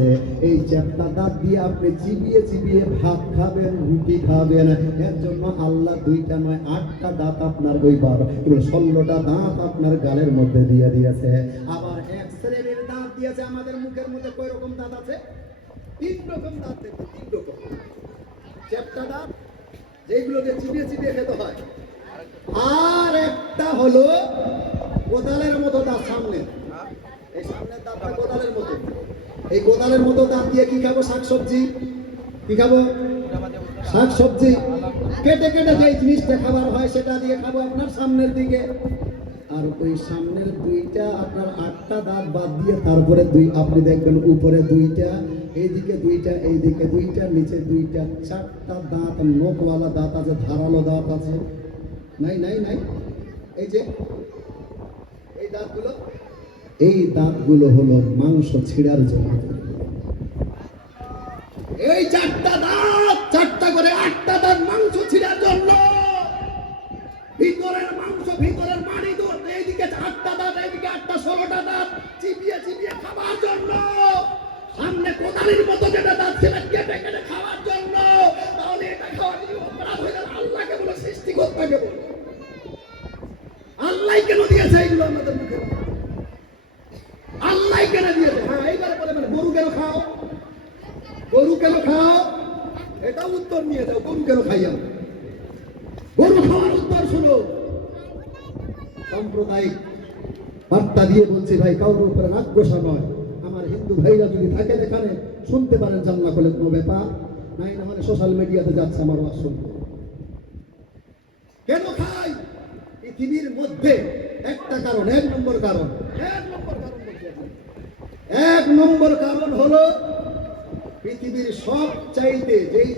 আছে। এই চ্যাপ্টা দাঁত দিয়ে আপনি চিবিয়ে চিবিয়ে ভাত খাবেন, রুটি খাবেন। এর জন্য আল্লাহ 2টা নয় 8টা দাঁত আপনার ওই 16টা দাঁত আপনার গালের মধ্যে দিয়ে দিয়েছে। আবার এক শ্রেণীর দাঁত দিয়েছে আমাদের মুখের মধ্যে। কয় রকম দাঁত আছে? 3 রকম দাঁত দেখতে, 3 রকম চ্যাপ্টা দাঁত, যেগুলোকে চিবিয়ে চিবিয়ে খেতে হয়। আর একটা হলো কোদালের মতো দাঁত সামনে, এই সামনের দাঁতটা কোদালের মতো। এই কোদালের মতো দাঁত দিয়ে কি খাবো? শাকসবজি। কি খাবো? শাকসবজি কেটে কেটে যে জিনিসটা খাবার হয় সেটা দিয়ে খাবো আপনার সামনের দিকে। আর ওই সামনের 2টা আপনার 8টা দাঁত বাদ দিয়ে তারপরে আপনি দেখবেন উপরে 2টা, এইদিকে 2টা, এইদিকে 2টা, নিচে 2টা, 4টা দাঁত নোকওয়ালা দাঁত আছে, ধারালো দাঁত আছে। নাই নাই নাই, এই যে এই দাঁতগুলো, এই দাঁতগুলো হলো মাংস ছিঁড়ার জন্য। এই 4টা দাঁত, 4টা করে 8টা দাঁত মাংস ছিঁড়ার জন্য। ভিতরের মাংস, ভিতরের মাড়ি ধরতে এইদিকে 8টা দাঁত, এইদিকে 8টা, 16টা দাঁত চিবিয়ে চিবিয়ে খাওয়ার জন্য। সামনে কোদালির মতো যেটা দাঁত সেটা কেটে কেটে খাওয়ার জন্য। তাহলে এটা খাওয়া যদি অপরাধ হয়ে যায়, আল্লাহকে বলে সৃষ্টিকর্তাকে বলে আল্লাহ কেন দিয়েছে এইগুলো আমাদের মুখে? আল্লাহ কেন দিয়েছে? হ্যাঁ, এইবার বলে মানে গরু কেন খাও? গরু কেন খাও? এটা উত্তর নিয়ে যাও। গরু কেন খাই আমরা? গরু খাওয়ার উত্তর শুনো। সাম্প্রদায়িক বার্তা দিয়ে বলছি ভাই, কারোর উপরে রাগ গোসা নয়। আমার হিন্দু ভাইরা যদি থাকেন এখানে শুনতে পারেন, জানলা করলে কোনো ব্যাপার নাই। না মানে সোশ্যাল মিডিয়াতে যাচ্ছে আমার ওয়াজ শুনতে। কেন খাই? পৃথিবীর মধ্যে একটা কারণ, 1 নম্বর কারণ, 1 নম্বর কারণ হলো পৃথিবীর সব চাইতে যেই